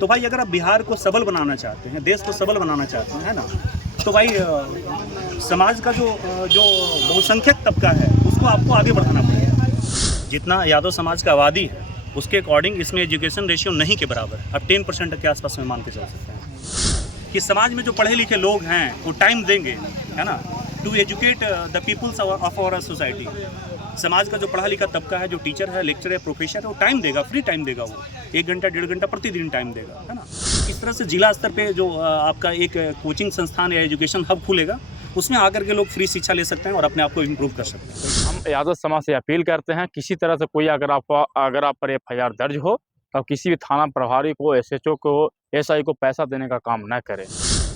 तो भाई अगर आप बिहार को सबल बनाना चाहते हैं, देश को सबल बनाना चाहते हैं, है ना, तो भाई समाज का जो बहुसंख्यक तबका है उसको आपको आगे बढ़ाना पड़ेगा। जितना यादव समाज का आबादी है उसके अकॉर्डिंग इसमें एजुकेशन रेशियो नहीं के बराबर है। अब 10% के आसपास में मान के चल सकते हैं कि समाज में जो पढ़े लिखे लोग हैं वो टाइम देंगे, है ना, to educate the peoples of our society. समाज का जो पढ़ा लिखा तबका है, जो टीचर है, लेक्चर है, प्रोफेसर है, वो टाइम देगा, फ्री टाइम देगा, वो 1 घंटा 1.5 घंटा प्रतिदिन टाइम देगा, है ना। इस तरह से जिला स्तर पे जो आपका एक कोचिंग संस्थान या एजुकेशन हब खुलेगा, उसमें आकर के लोग फ्री शिक्षा ले सकते हैं और अपने आप को इम्प्रूव कर सकते हैं। हम यादव समाज से अपील करते हैं, किसी तरह से कोई अगर आप पर FIR दर्ज हो तो किसी भी थाना प्रभारी को, SHO को, SI को पैसा देने का काम न करें।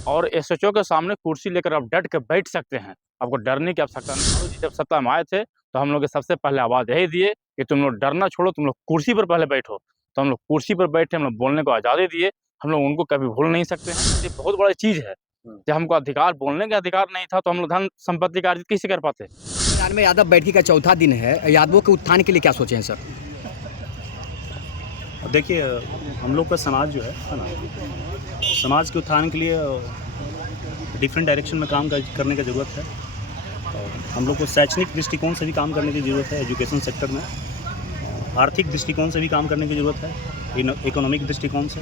और SHO के सामने कुर्सी लेकर आप डट के बैठ सकते हैं, आपको डरने की आवश्यकता नहीं। जब सत्ता में आए थे तो हम लोग सबसे पहले आवाज़ यही दिए कि तुम लोग डरना छोड़ो, तुम लोग कुर्सी पर पहले बैठो। तो हम लोग कुर्सी पर बैठे, हम लोग बोलने को आज़ादी दिए, हम लोग उनको कभी भूल नहीं सकते हैं। ये बहुत बड़ी चीज़ है। जब हमको अधिकार, बोलने का अधिकार नहीं था तो हम लोग धन संपत्ति का अर्जित कैसे कर पाते। बिहार में यादव बैठकी का चौथा दिन है, यादवों के उत्थान के लिए क्या सोचे हैं सर? देखिए, हम लोग का समाज जो है ना, समाज के उत्थान के लिए डिफरेंट डायरेक्शन में काम करने की ज़रूरत है। और हम लोग को शैक्षणिक दृष्टिकोण से भी काम करने की ज़रूरत है, एजुकेशन सेक्टर में आर्थिक दृष्टिकोण से भी काम करने की ज़रूरत है, इकोनॉमिक दृष्टिकोण से,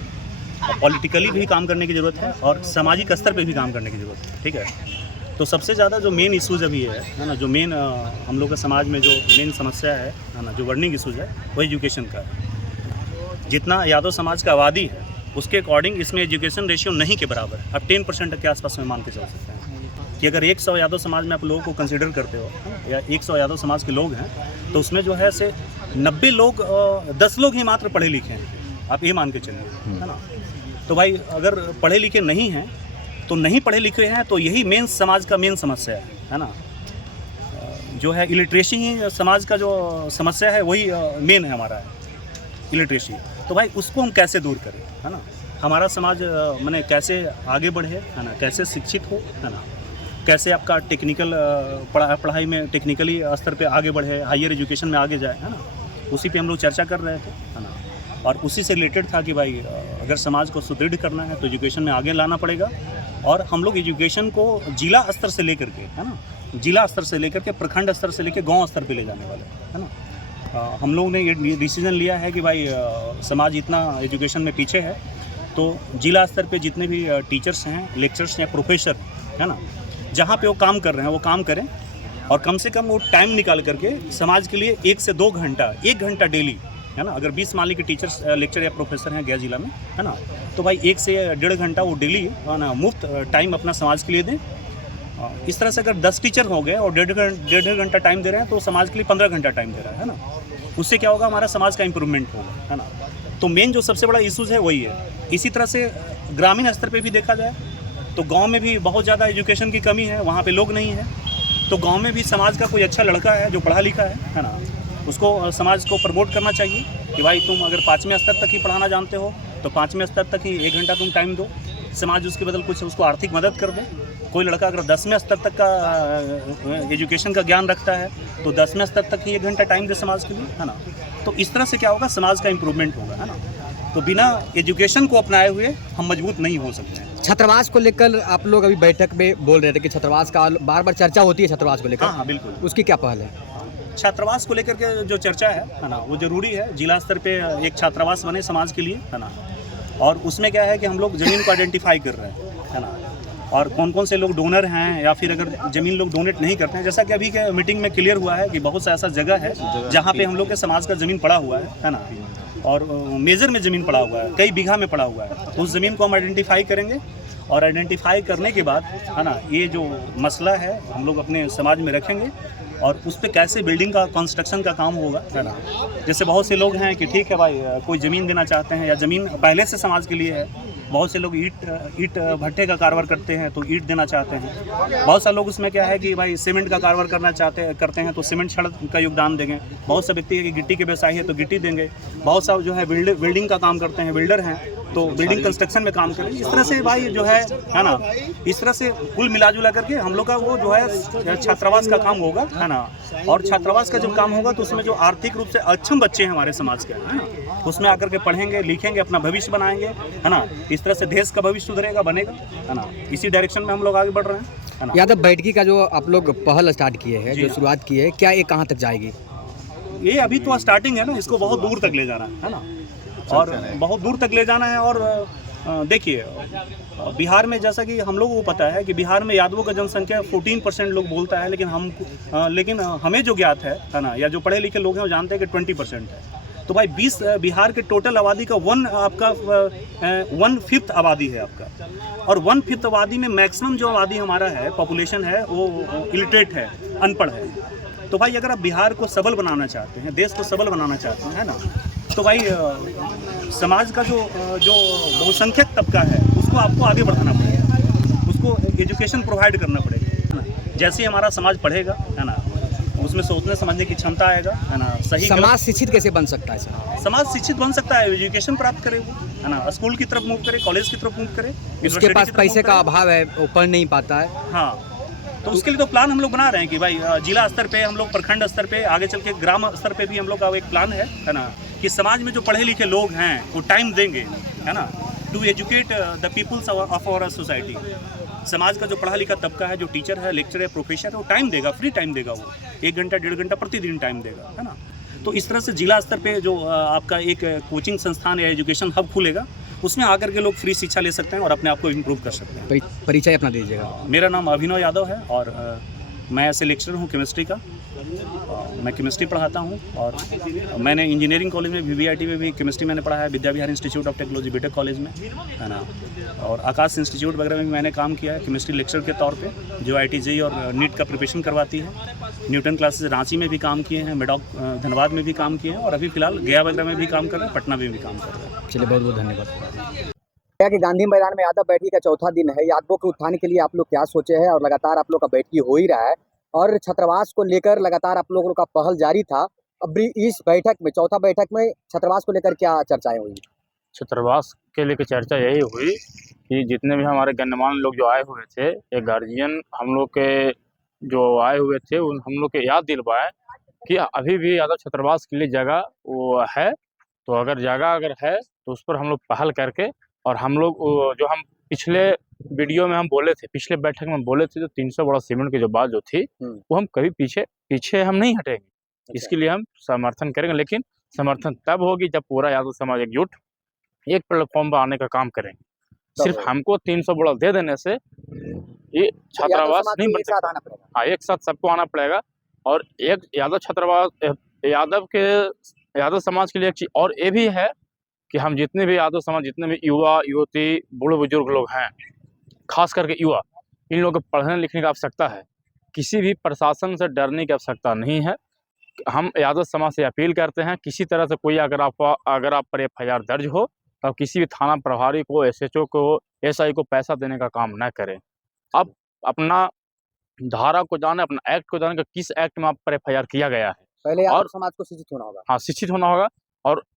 और पॉलिटिकली भी काम करने की ज़रूरत है, और सामाजिक स्तर पे भी काम करने की ज़रूरत है। ठीक है, तो सबसे ज़्यादा जो मेन इशूज़ अभी है ना, जो मेन हम लोग के समाज में जो मेन समस्या है ना, जो वर्निंग इशूज़ है, वो एजुकेशन का है। जितना यादव समाज का आबादी है उसके अकॉर्डिंग इसमें एजुकेशन रेशियो नहीं के बराबर है। अब 10% के आसपास में मान के चल सकते हैं कि अगर 100 यादव समाज में आप लोगों को कंसिडर करते हो, या 100 यादव समाज के लोग हैं, तो उसमें जो है से 90 लोग, 10 लोग ही मात्र पढ़े लिखे हैं। आप ये मान के चलिए, है ना। तो भाई अगर पढ़े लिखे नहीं हैं, तो नहीं पढ़े लिखे हैं, तो यही मेन समाज का मेन समस्या है ना। जो है इलिटरेसी ही समाज का जो समस्या है, वही मेन है हमारा, इलिटरेसी। तो भाई उसको हम कैसे दूर करें, है ना। हमारा समाज माने कैसे आगे बढ़े, है ना, कैसे शिक्षित हो, है ना, कैसे आपका टेक्निकल पढ़ाई में टेक्निकली स्तर पे आगे बढ़े, हायर एजुकेशन में आगे जाए, है ना। उसी पे हम लोग चर्चा कर रहे थे, है ना। और उसी से रिलेटेड था कि भाई अगर समाज को सुदृढ़ करना है तो एजुकेशन में आगे लाना पड़ेगा। और हम लोग एजुकेशन को जिला स्तर से लेकर के, है ना, जिला स्तर से लेकर के प्रखंड स्तर से लेकर गांव स्तर पे ले जाने वाले, है ना। हम लोग ने ये डिसीजन लिया है कि भाई समाज इतना एजुकेशन में पीछे है, तो जिला स्तर पे जितने भी टीचर्स हैं, लेक्चर्स या प्रोफेसर, है ना, जहाँ पे वो काम कर रहे हैं वो काम करें, और कम से कम वो टाइम निकाल करके समाज के लिए 1 से 2 घंटा, 1 घंटा डेली, है ना। अगर 20 मान ली के टीचर्स, लेक्चर या प्रोफेसर हैं गया जिला में, है ना, तो भाई 1 से 1.5 घंटा वो डेली, है ना, मुफ्त टाइम अपना समाज के लिए दें। इस तरह से अगर 10 टीचर हो गए और 1.5 घंटा टाइम दे रहे हैं, तो समाज के लिए 15 घंटा टाइम दे रहा है ना। उससे क्या होगा, हमारा समाज का इम्प्रूवमेंट होगा, है ना। तो मेन जो सबसे बड़ा इशूज़ है वही है। इसी तरह से ग्रामीण स्तर पे भी देखा जाए तो गांव में भी बहुत ज़्यादा एजुकेशन की कमी है, वहाँ पे लोग नहीं हैं। तो गांव में भी समाज का कोई अच्छा लड़का है जो पढ़ा लिखा है ना, उसको समाज को प्रमोट करना चाहिए कि भाई तुम अगर 5वें स्तर तक ही पढ़ाना जानते हो तो 5वें स्तर तक ही 1 घंटा तुम टाइम दो, समाज उसके बदल कुछ उसको आर्थिक मदद कर दे। कोई लड़का अगर 10वें स्तर तक का एजुकेशन का ज्ञान रखता है तो 10वें स्तर तक ही 1 घंटा टाइम दे समाज के लिए, है ना। तो इस तरह से क्या होगा, समाज का इम्प्रूवमेंट होगा, है ना। तो बिना एजुकेशन को अपनाए हुए हम मजबूत नहीं हो सकते हैं। छात्रावास को लेकर आप लोग अभी बैठक में बोल रहे थे कि छात्रावास का बार बार चर्चा होती है, छात्रावास को लेकर। हाँ बिल्कुल, उसकी क्या पहल है? छात्रावास को लेकर के जो चर्चा है ना, वो ज़रूरी है। जिला स्तर पे एक छात्रावास बने समाज के लिए, है ना। और उसमें क्या है कि हम लोग ज़मीन को आइडेंटिफाई कर रहे हैं, है ना, और कौन कौन से लोग डोनर हैं, या फिर अगर ज़मीन लोग डोनेट नहीं करते हैं। जैसा कि अभी के मीटिंग में क्लियर हुआ है कि बहुत सा ऐसा जगह है जहाँ पे हम लोग के समाज का ज़मीन पड़ा हुआ है ना, और मेजर में ज़मीन पड़ा हुआ है, कई बीघा में पड़ा हुआ है। उस ज़मीन को हम आइडेंटिफाई करेंगे, और आइडेंटिफाई करने के बाद, है ना, ये जो मसला है हम लोग अपने समाज में रखेंगे, और उस पर कैसे बिल्डिंग का कंस्ट्रक्शन का काम होगा, है ना। जैसे बहुत से लोग हैं कि ठीक है भाई, कोई ज़मीन देना चाहते हैं या ज़मीन पहले से समाज के लिए है। बहुत से लोग ईट भट्टे का कारोबार करते हैं तो ईट देना चाहते हैं। बहुत से लोग उसमें क्या है कि भाई सीमेंट का कारोबार करते हैं तो सीमेंट छड़ का योगदान देंगे। बहुत से व्यक्ति है कि गिट्टी के व्यवसायी है तो गिट्टी देंगे। बहुत सा जो है बिल्डिंग का काम करते हैं, बिल्डर हैं तो बिल्डिंग कंस्ट्रक्शन में काम करें। इस तरह से भाई जो है ना, इस तरह से कुल मिला जुला करके हम लोग का वो जो है छात्रावास का काम होगा, है ना। और छात्रावास का जब काम होगा तो उसमें जो आर्थिक रूप से अक्षम बच्चे हैं हमारे समाज के, है ना, उसमें आकर के पढ़ेंगे, लिखेंगे, अपना भविष्य बनाएंगे, है ना। इस तरह से देश का भविष्य सुधरेगा, बनेगा, है ना। इसी डायरेक्शन में हम लोग आगे बढ़ रहे हैं ना। यादव बैठकी का जो आप लोग पहल स्टार्ट किए हैं, जी जो हाँ। शुरुआत की है, क्या ये कहाँ तक जाएगी? ये अभी तो स्टार्टिंग है ना, इसको बहुत दूर तक ले जाना है ना, और बहुत दूर तक ले जाना है। और देखिए, बिहार में जैसा कि हम लोगों को पता है कि बिहार में यादवों का जनसंख्या 14% लोग बोलता है, लेकिन हमें जो ज्ञात है ना, या जो पढ़े लिखे लोग हैं वो जानते हैं कि 20% है। तो भाई 20 बिहार के टोटल आबादी का 1/5 आबादी है आपका, और 1/5 आबादी में मैक्सिमम जो आबादी हमारा है, पॉपुलेशन है, वो इलिटरेट है, अनपढ़ है। तो भाई अगर आप बिहार को सबल बनाना चाहते हैं, देश को सबल बनाना चाहते हैं, है ना, तो भाई समाज का जो बहुसंख्यक तबका है उसको आपको आगे बढ़ाना पड़ेगा, उसको एजुकेशन प्रोवाइड करना पड़ेगा, है ना। जैसे ही हमारा समाज पढ़ेगा, है ना, उसमें सोचने समझने की क्षमता आएगा, है ना। सही समाज शिक्षित कैसे बन सकता है सर? समाज शिक्षित बन सकता है, एजुकेशन प्राप्त करे वो, है ना, स्कूल की तरफ मूव करे, कॉलेज की तरफ मूव करे, उसके यूनिवर्सिटी पास की तरफ पैसे move का करे। अभाव है, वो पढ़ नहीं पाता है। हाँ, तो उसके लिए तो प्लान हम लोग बना रहे हैं कि भाई जिला स्तर पे हम लोग, प्रखंड स्तर पे, आगे चल के ग्राम स्तर पे भी हम लोग का एक प्लान है ना, कि समाज में जो पढ़े लिखे लोग हैं वो टाइम देंगे, है ना, to educate the peoples of our society. समाज का जो पढ़ा लिखा तबका है, जो टीचर है, लेक्चर है, प्रोफेसर है, वो टाइम देगा, फ्री टाइम देगा, वो 1 घंटा 1.5 घंटा प्रतिदिन टाइम देगा, है ना। तो इस तरह से जिला स्तर पे जो आपका एक कोचिंग संस्थान या एजुकेशन हब खुलेगा, उसमें आकर के लोग फ्री शिक्षा ले सकते हैं और अपने आप को इम्प्रूव कर सकते हैं। परिचय अपना दीजिएगा। मेरा नाम अभिनव यादव है और मैं ऐसे लेक्चरर हूँ केमिस्ट्री का। मैं केमिस्ट्री पढ़ाता हूँ, और मैंने इंजीनियरिंग कॉलेज में VVIT में भी केमिस्ट्री मैंने पढ़ा है, Vidya Vihar institute of technology BTech college में, है ना, और आकाश इंस्टीट्यूट वगैरह में भी मैंने काम किया है केमिस्ट्री लेक्चर के तौर पे, जो IIT और नीट का प्रिपरेशन करवाती है। न्यूटन क्लासेस रांची में भी काम किए हैं, मेडॉक धनबाद में भी काम किए हैं, और अभी फिलहाल गया वगैरह में भी काम कर रहे हैं, पटना में भी काम कर रहे हैं। चलिए, बहुत बहुत धन्यवाद। क्या कि गांधी मैदान में यादव बैठकी का चौथा दिन है, यादवों के उत्थान के लिए आप लोग क्या सोचे हैं, और लगातार आप लोग का बैठकी हो ही रहा है, और छात्रावास को लेकर लगातार आप लोगों का पहल जारी था। अब इस बैठक में, चौथा बैठक में, छात्रावास को लेकर क्या चर्चाएं हुई? छात्रावास के लेकर चर्चा यही हुई कि जितने भी हमारे गण्यमान्य लोग जो आए हुए थे, एक गार्जियन हम लोग के जो आए हुए थे, उन हम लोग के याद दिलवाए कि अभी भी यादव छात्रावास के लिए जगह वो है, तो अगर जगह है तो उस पर हम लोग पहल करके, और हम लोग जो हम पिछले वीडियो में हम बोले थे, पिछले बैठक में बोले थे, जो 300 बड़ा सीमेंट की जो बात जो थी, वो हम कभी पीछे हम नहीं हटेंगे। इसके लिए हम समर्थन करेंगे, लेकिन समर्थन तब होगी जब पूरा यादव समाज एकजुट एक प्लेटफॉर्म पर आने का काम करेंगे। सिर्फ हमको 300 बड़ा दे देने से ये छात्रावास नहीं बन सकता। हाँ, एक साथ सबको आना पड़ेगा। और एक यादव छात्रावास, यादव समाज के लिए एक चीज और ये भी है कि हम जितने भी यादव समाज, जितने भी युवा युवती, बूढ़े बुजुर्ग लोग हैं, खास करके युवा, इन लोगों को पढ़ने लिखने की आवश्यकता है। किसी भी प्रशासन से डरने की आवश्यकता नहीं है। हम यादव समाज से अपील करते हैं, किसी तरह से कोई अगर आप पर FIR दर्ज हो, तो किसी भी थाना प्रभारी को, SHO को, SI को पैसा देने का काम न करें। अब अपना धारा को जाने, अपना एक्ट को जाने, किस एक्ट में आप पर FIR किया गया है। पहले यादव और समाज को शिक्षित होना होगा। हाँ, शिक्षित होना होगा,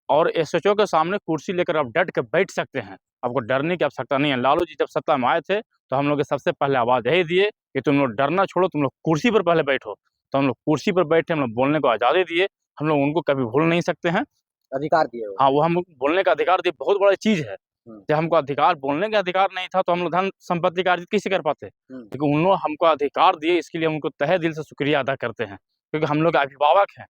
और SHO के सामने कुर्सी लेकर आप डट के बैठ सकते हैं। आपको डरने की आवश्यकता नहीं है। लालू जी जब सत्ता में आए थे, तो हम लोग के सबसे पहले आवाज़ यही दिए कि तुम लोग डरना छोड़ो, तुम लोग कुर्सी पर पहले बैठो। तो हम लोग कुर्सी पर बैठे, हम लोग बोलने को आज़ादी दिए। हम लोग उनको कभी भूल नहीं सकते हैं। अधिकार दिए। हाँ, वो हम बोलने का अधिकार दिए, बहुत बड़ी चीज़ है। जब हमको अधिकार, बोलने का अधिकार नहीं था, तो हम लोग धन संपत्ति का अर्जित कैसे कर पाते। लेकिन उन लोग हमको अधिकार दिए, इसके लिए हम उनको तहे दिल से शुक्रिया अदा करते हैं, क्योंकि हम लोग अभिभावक हैं।